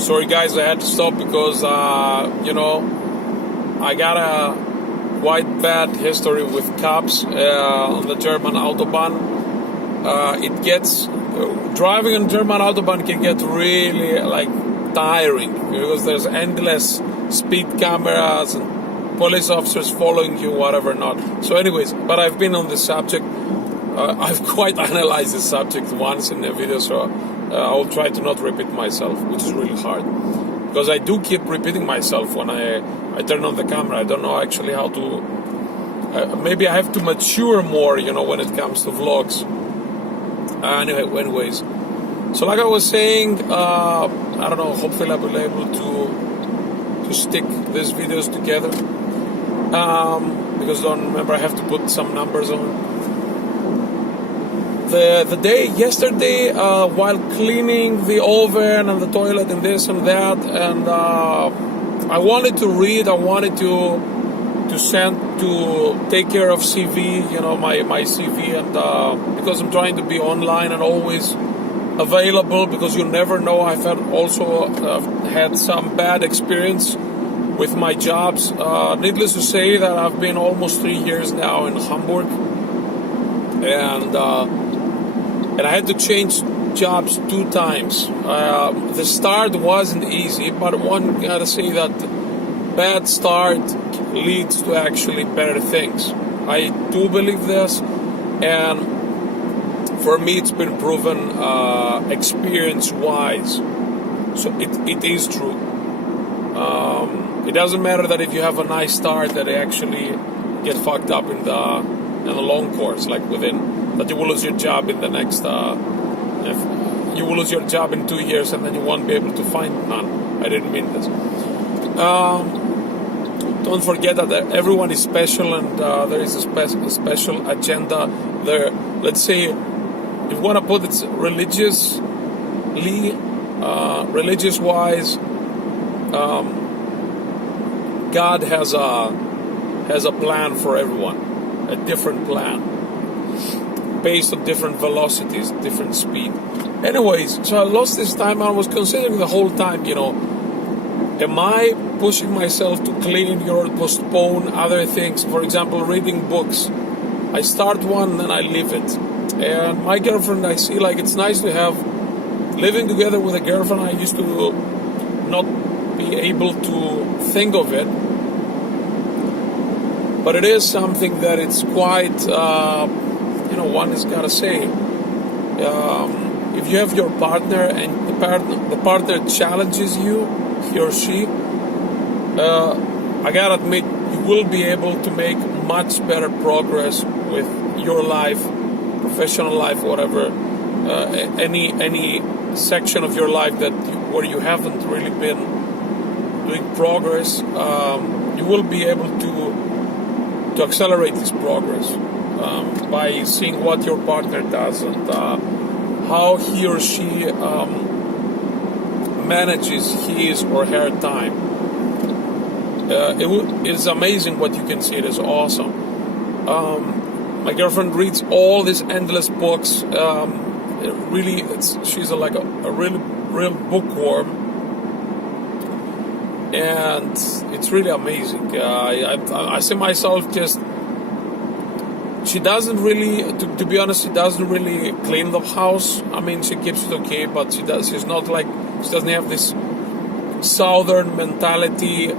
Sorry guys, I had to stop because I got a quite bad history with cops on the German Autobahn. It gets driving on German Autobahn can get really tiring because there's endless speed cameras and police officers following you, whatever not. So anyways, but I've been on this subject. I've quite analyzed this subject once in a video, so I will try to not repeat myself, which is really hard. Because I do keep repeating myself when I turn on the camera. I don't know actually how to... maybe I have to mature more, when it comes to vlogs. Anyways. So like I was saying, I don't know, hopefully I will be able to stick these videos together. Because don't remember, I have to put some numbers on. The day yesterday, while cleaning the oven and the toilet and this and that, and I wanted to read, I wanted to take care of CV, my CV, and because I'm trying to be online and always available, because you never know. I've had some bad experience with my jobs. Needless to say that I've been almost 3 years now in Hamburg, and I had to change jobs 2 times. The start wasn't easy, but one gotta say that bad start leads to actually better things. I do believe this, and for me it's been proven experience-wise. So it is true. It doesn't matter that if you have a nice start that it actually get fucked up in the long course, that you will lose your job in the next, you will lose your job in 2 years and then you won't be able to find none. I didn't mean this. Don't forget that everyone is special, and there is a special agenda there. Let's say, if you want to put it religious-wise, God has a plan for everyone, a different plan, based on different velocities, different speed. Anyways, so I lost this time. I was considering the whole time, am I pushing myself to clean or postpone other things? For example, reading books. I start one, then I leave it. And my girlfriend, I see it's nice to have, living together with a girlfriend, I used to not be able to think of it. But it is something that it's quite, one has got to say. If you have your partner and the partner challenges you, he or she, I gotta admit, you will be able to make much better progress with your life, professional life, whatever, any section of your life where you haven't really been doing progress. You will be able to accelerate this progress by seeing what your partner does and how he or she manages his or her time. It's amazing what you can see. It is awesome. My girlfriend reads all these endless books. She's a real bookworm, and it's really amazing. I see myself just. She doesn't really, to be honest, she doesn't really clean the house. I mean, she keeps it okay, but she doesn't have this southern mentality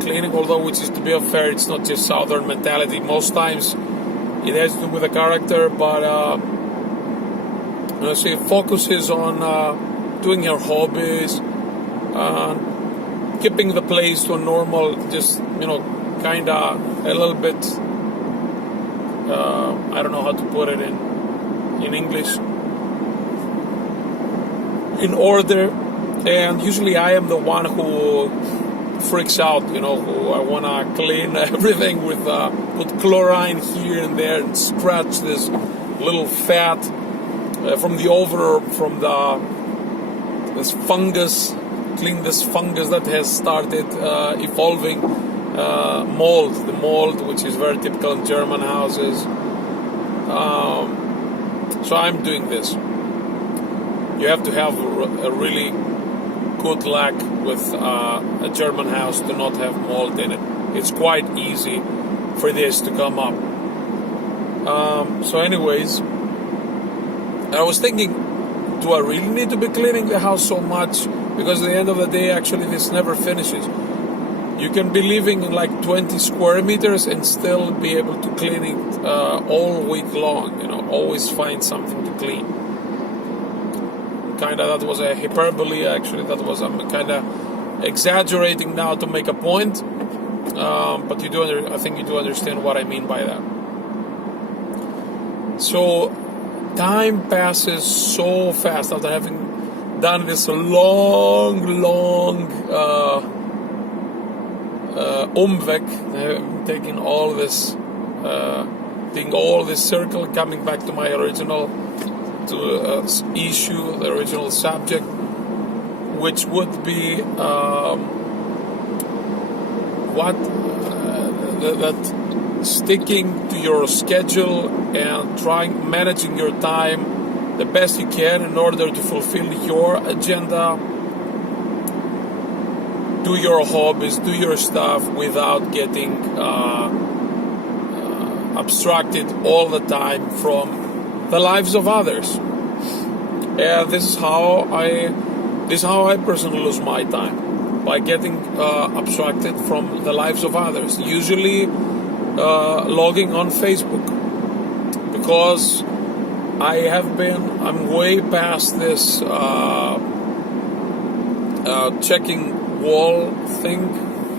cleaning, although, which is, to be fair, it's not just southern mentality. Most times it has to do with the character, but she focuses on doing her hobbies, keeping the place to a normal, just, kind of a little bit, I don't know how to put it in English, in order. And usually I am the one who freaks out, who I want to clean everything with, put chlorine here and there and scratch this little fat from the over, from this fungus, clean this fungus that has started evolving, the mold, which is very typical in German houses. So I'm doing this. You have to have a really good luck with a German house to not have mold in it. It's quite easy for this to come up. So anyways, I was thinking, do I really need to be cleaning the house so much? Because at the end of the day, actually, this never finishes. You can be living in like 20 square meters and still be able to clean it all week long. Always find something to clean. That was a hyperbole, actually. I'm kind of exaggerating now to make a point. But I think you do understand what I mean by that. So time passes so fast after having done this long Umweg, taking all this, taking all this circle, coming back to my original issue, the original subject, which would be that sticking to your schedule and managing your time the best you can in order to fulfill your agenda, do your hobbies, do your stuff without getting abstracted all the time from the lives of others. And this is how I personally lose my time, by getting abstracted from the lives of others, usually logging on Facebook, because I'm way past this checking wall thing.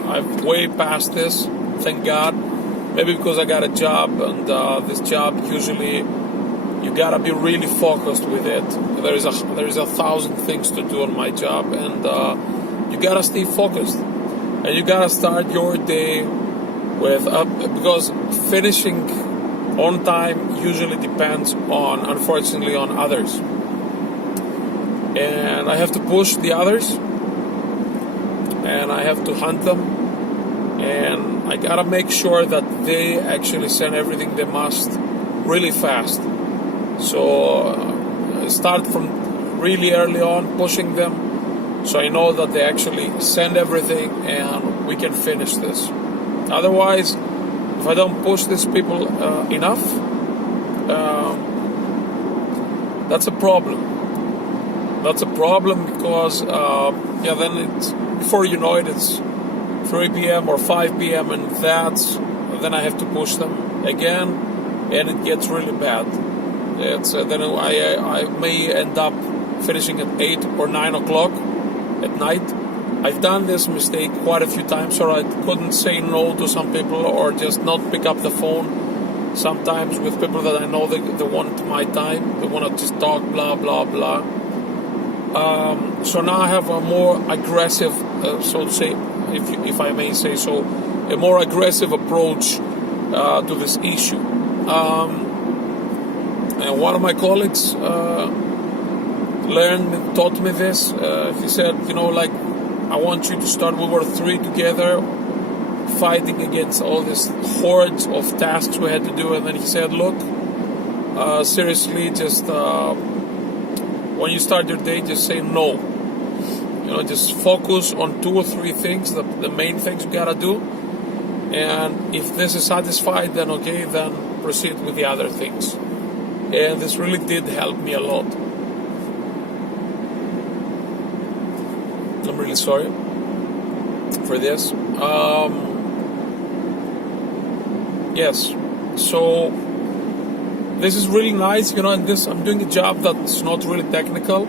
I'm way past this, thank God. Maybe because I got a job, and this job usually you gotta be really focused with it. There is a 1,000 things to do on my job, and you gotta stay focused, and you gotta start your day with because finishing on time usually depends unfortunately on others, and I have to push the others, and I have to hunt them, and I gotta make sure that they actually send everything they must really fast. So start from really early on, pushing them, so I know that they actually send everything and we can finish this. Otherwise, if I don't push these people enough, that's a problem. That's a problem because then it's, before you know it, it's 3 p.m. or 5 p.m. and then I have to push them again, and it gets really bad. Then I may end up finishing at 8 or 9 o'clock at night. I've done this mistake quite a few times, or I couldn't say no to some people, or just not pick up the phone sometimes with people that I know they want my time, they want to just talk, blah, blah, blah. So now I have a more aggressive, so to say, if I may say so, a more aggressive approach to this issue. And one of my colleagues taught me this. He said, I want you to start. We were 3 together, fighting against all these hordes of tasks we had to do. And then he said, look, seriously, just when you start your day, just say no. Just focus on 2 or 3 things, the main things you gotta do. And if this is satisfied, then okay, then proceed with the other things. And this really did help me a lot. I'm really sorry for this. Yes, so this is really nice, and I'm doing a job that's not really technical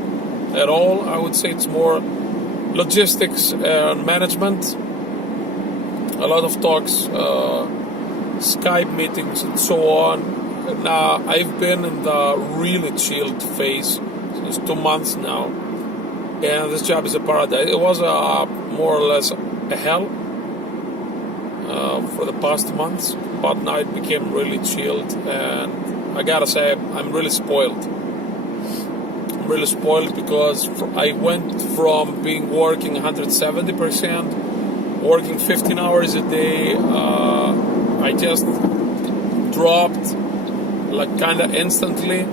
at all. I would say it's more logistics and management. A lot of talks, Skype meetings, and so on. Now, I've been in the really chilled phase since 2 months now, and this job is a paradise. It was more or less a hell for the past months, but now it became really chilled, and I gotta say, I'm really spoiled. I'm really spoiled because I went from working 170%, working 15 hours a day. I just dropped kind of instantly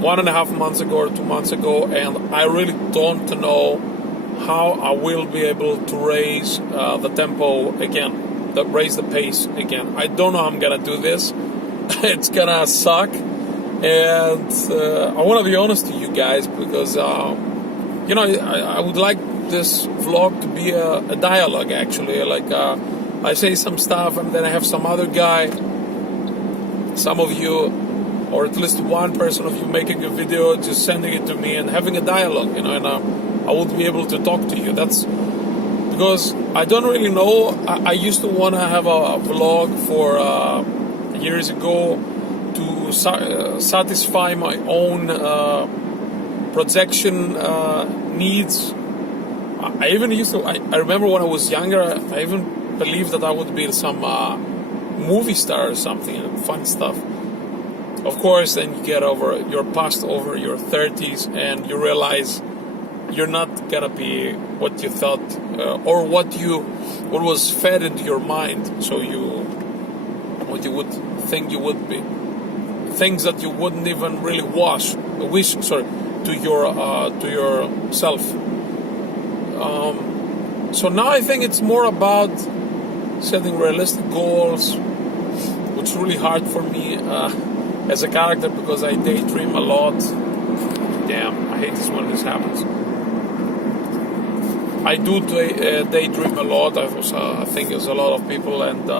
1.5 months ago or 2 months ago, and I really don't know how I will be able to raise the tempo again, raise the pace again. I don't know how I'm gonna do this. It's gonna suck, and I want to be honest to you guys because I would like this vlog to be a dialogue actually. Like I say some stuff, and then I have some other guy, some of you, or at least one person of you making a video, just sending it to me and having a dialogue, and I would be able to talk to you. That's because I don't really know. I used to want to have a vlog for years ago to satisfy my own projection needs. I even used to. I remember when I was younger, I even believed that I would be some movie star or something, and fun stuff. Of course, then you're past over your 30s, and you realize you're not gonna be what you thought, or what was fed into your mind. So what you would think you would be, things that you wouldn't even really wish to yourself. So now I think it's more about setting realistic goals, which is really hard for me as a character because I daydream a lot. Damn, I hate this when this happens. I do daydream a lot. I think there's a lot of people, and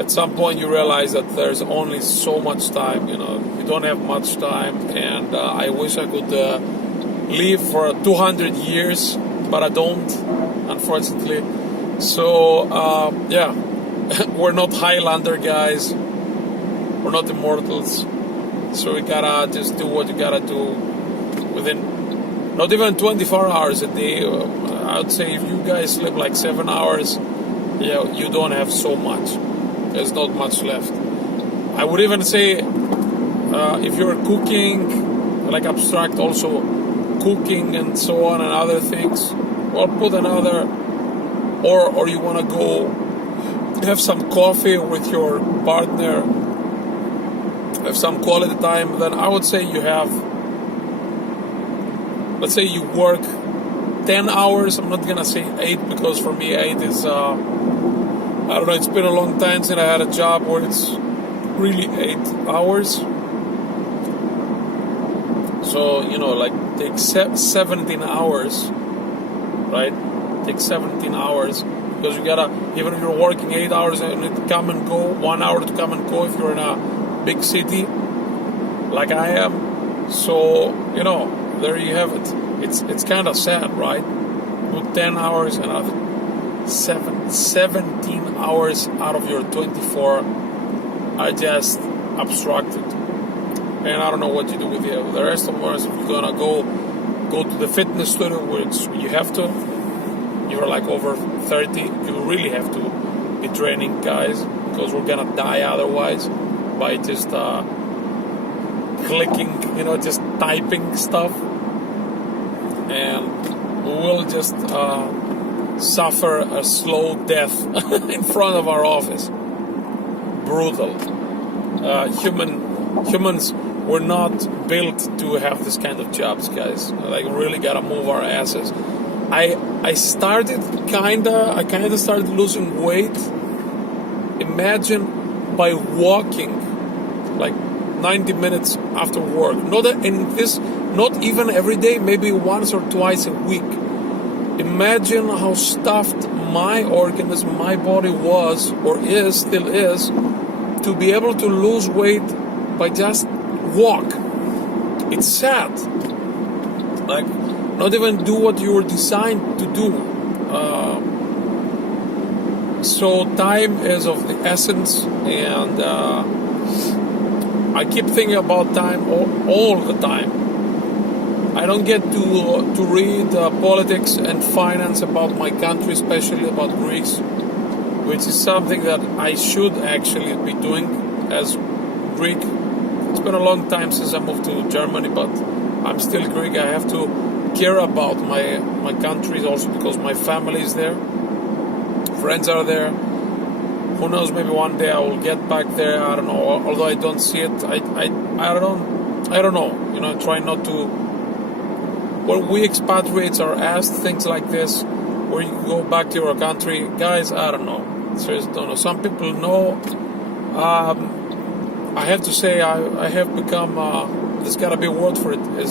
at some point you realize that there's only so much time. You don't have much time, and I wish I could live for 200 years, but I don't, unfortunately. So yeah, we're not Highlander guys. We're not immortals. So we gotta just do what you gotta do within not even 24 hours a day. I would say if you guys sleep like 7 hours, yeah, you don't have so much. There's not much left. I would even say if you're cooking, like abstract also cooking and so on and other things, well, put another, or you want to go have some coffee with your partner, have some quality time, then I would say you have, let's say you work 10 hours. I'm not gonna say 8 because for me 8 is I don't know, it's been a long time since I had a job where it's really 8 hours. So like take 17 hours, right? Take 17 hours because you gotta, even if you're working 8 hours, you need to come and go, 1 hour to come and go if you're in a big city like I am. So there you have it. It's kind of sad, right? With 10 hours and 17 hours out of your 24 are just abstracted, and I don't know what you do with the rest of us. If you're gonna go to the fitness studio, which you have to, you're like over 30, you really have to be training, guys, because we're gonna die otherwise by just clicking, just typing stuff, and we will just suffer a slow death in front of our office. Brutal. Humans were not built to have this kind of jobs, guys. Like, really gotta move our asses. I kinda started losing weight. Imagine by walking like 90 minutes after work. Not even every day, maybe once or twice a week. Imagine how stuffed my organism, my body was, or still is, to be able to lose weight by just walk. It's sad. Like, not even do what you were designed to do. So time is of the essence, and I keep thinking about time all the time. I don't get to read politics and finance about my country, especially about Greece, which is something that I should actually be doing as Greek. It's been a long time since I moved to Germany, but I'm still Greek. I have to care about my country also because my family is there, friends are there, Who knows? Maybe one day I will get back there. I don't know. Although I don't see it, I don't know. You know, try not to. When we expatriates are asked things like this, where you go back to your country, guys, I don't know. Seriously, don't know. Some people know. I have to say, I have become. There's got to be a word for it. Not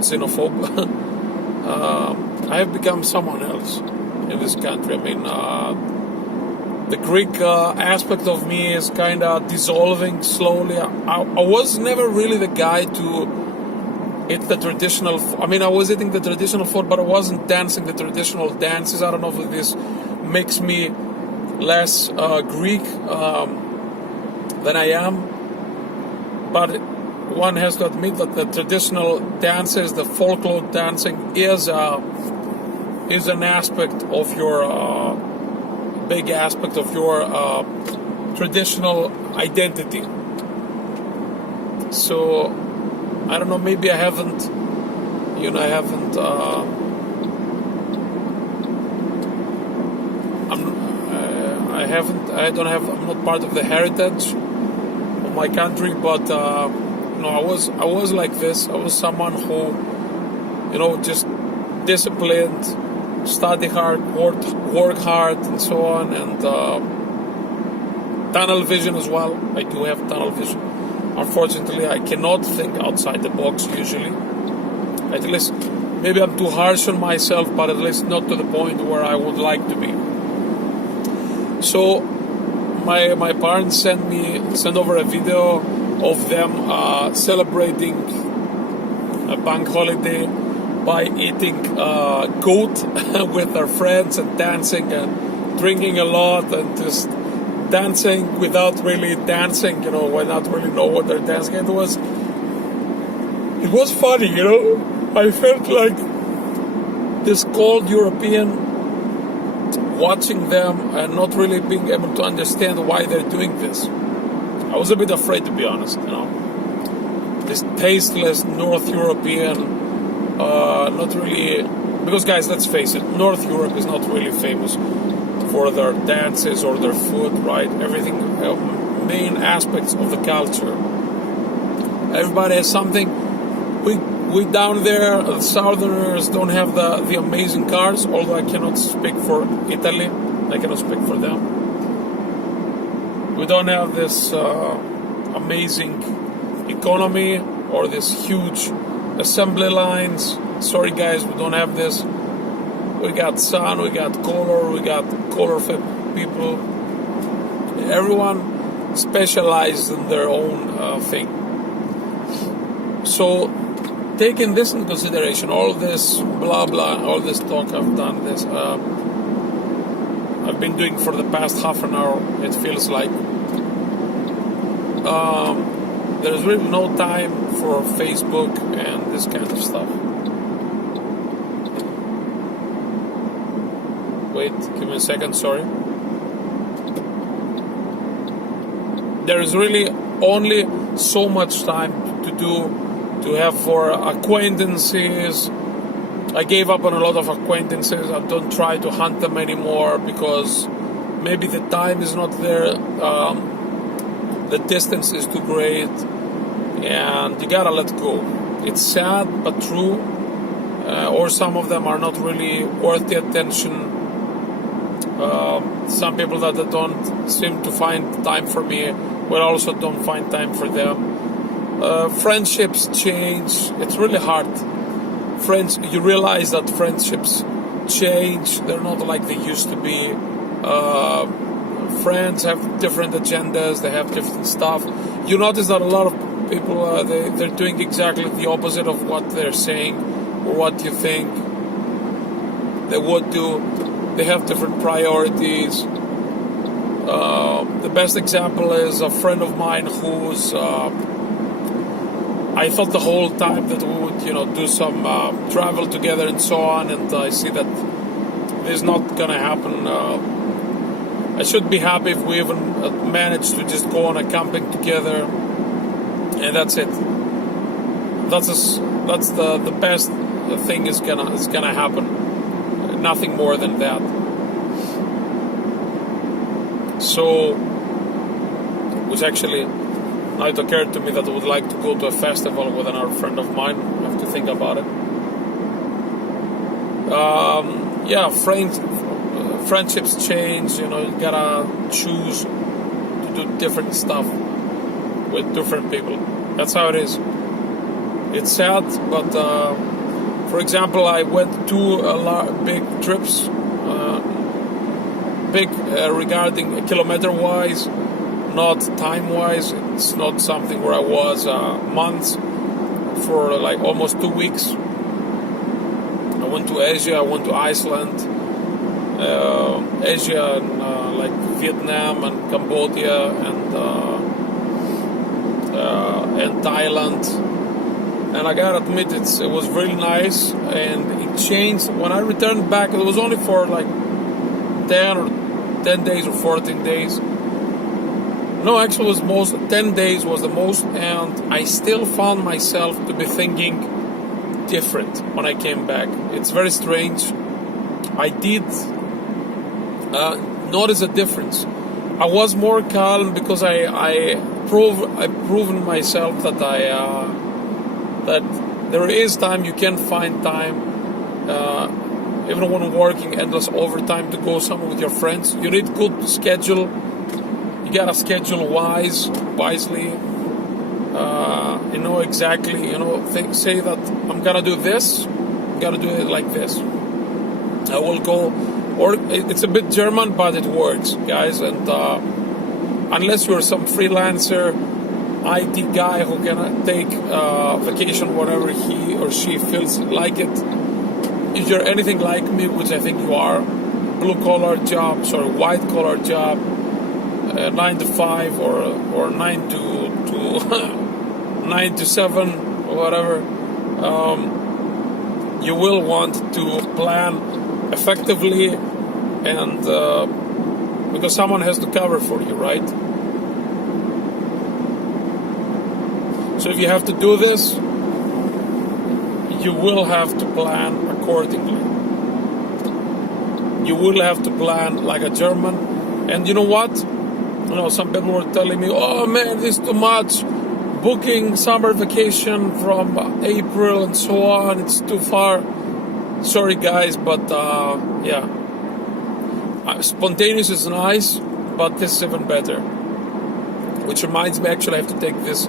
xenophobe. I have become someone else in this country. I mean, the Greek aspect of me is kind of dissolving slowly. I was never really the guy to eat the traditional. I mean, I was eating the traditional food, but I wasn't dancing the traditional dances. I don't know if this makes me less Greek than I am, but one has to admit that the traditional dances, the folklore dancing, is an aspect of your big aspect of your traditional identity. So I don't know. Maybe I haven't. You know, I haven't. I don't have. I'm not part of the heritage of my country, but I was like this. I was someone who, just disciplined, study hard, work hard, and so on, and tunnel vision as well. I do have tunnel vision. Unfortunately, I cannot think outside the box usually. At least, maybe I'm too harsh on myself, but at least not to the point where I would like to be. So my parents sent over a video of them celebrating a bank holiday by eating goat with their friends and dancing and drinking a lot and just dancing without really dancing, when not really know what they're dancing. It was funny, I felt like this cold European watching them and not really being able to understand why they're doing this. I was a bit afraid, to be honest, this tasteless North European, not really, because guys, let's face it, North Europe is not really famous for their dances or their food, right? Everything, main aspects of the culture. Everybody has something. We down there, the Southerners don't have the amazing cars, although I cannot speak for Italy. I cannot speak for them. We don't have this amazing economy or this huge assembly lines. Sorry guys, we don't have this. We got sun, we got colorful people. Everyone specialized in their own thing. So, taking this into consideration, all this blah blah, all this talk I've done, this I've been doing for the past half an hour. It feels like there's really no time for Facebook and this kind of stuff. Wait, give me a second, sorry. There is really only so much time to have for acquaintances. I gave up on a lot of acquaintances. I don't try to hunt them anymore because maybe the time is not there. The distance is too great, and you gotta let go. It's sad but true. Or some of them are not really worth the attention. Some people that don't seem to find time for me, but also don't find time for them. Friendships change. It's really hard. You realize that friendships change. They're not like they used to be. Friends have different agendas. They have different stuff. You notice that a lot of people they're doing exactly the opposite of what they're saying or what you think they would do. They have different priorities. The best example is a friend of mine who's. I thought the whole time that we would, do some travel together and so on, and I see that this is not gonna happen. I should be happy if we even manage to just go on a camping together, and that's it. That's the best thing is gonna happen. Nothing more than that. So, which actually, now it occurred to me that I would like to go to a festival with another friend of mine. I have to think about it. Yeah, friendships change. You gotta choose to do different stuff with different people. That's how it is. It's sad, but for example, I went to a lot big trips, regarding kilometer-wise, not time-wise. It's not something where I was months for like almost 2 weeks. I went to Asia. I went to Iceland, Asia, and like Vietnam and Cambodia and Thailand. And I gotta admit, it was really nice, and it changed. When I returned back, it was only for like 10 days or 14 days. No, actually, it was 10 days was the most, and I still found myself to be thinking different when I came back. It's very strange. I did notice a difference. I was more calm because I proven myself that that there is time. You can find time, even when working endless overtime, to go somewhere with your friends. You need good schedule. You gotta schedule wisely. You know exactly. Say that I'm gonna do this. I'm gonna do it like this. I will go. Or it's a bit German, but it works, guys. And unless you're some freelancer IT guy who can take vacation whenever he or she feels like it. If you're anything like me, which I think you are, blue-collar job, white-collar job, 9 to 5 or 9 to 9 to 7 or whatever, you will want to plan effectively, and because someone has to cover for you, right? So if you have to do this, you will have to plan accordingly. You will have to plan like a German. And you know what? Some people were telling me, oh man, this is too much. Booking summer vacation from April and so on, it's too far. Sorry guys, but yeah. Spontaneous is nice, but this is even better. Which reminds me, actually I have to take this.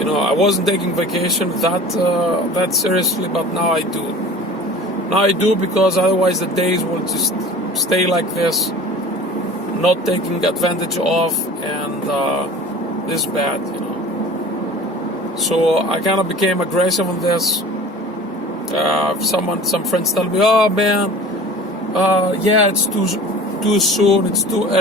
I wasn't taking vacation that seriously, but now I do. Now I do, because otherwise the days will just stay like this, not taking advantage of, and this is bad, So I kind of became aggressive on this. Some friends tell me, oh man, yeah, it's too soon, it's too early.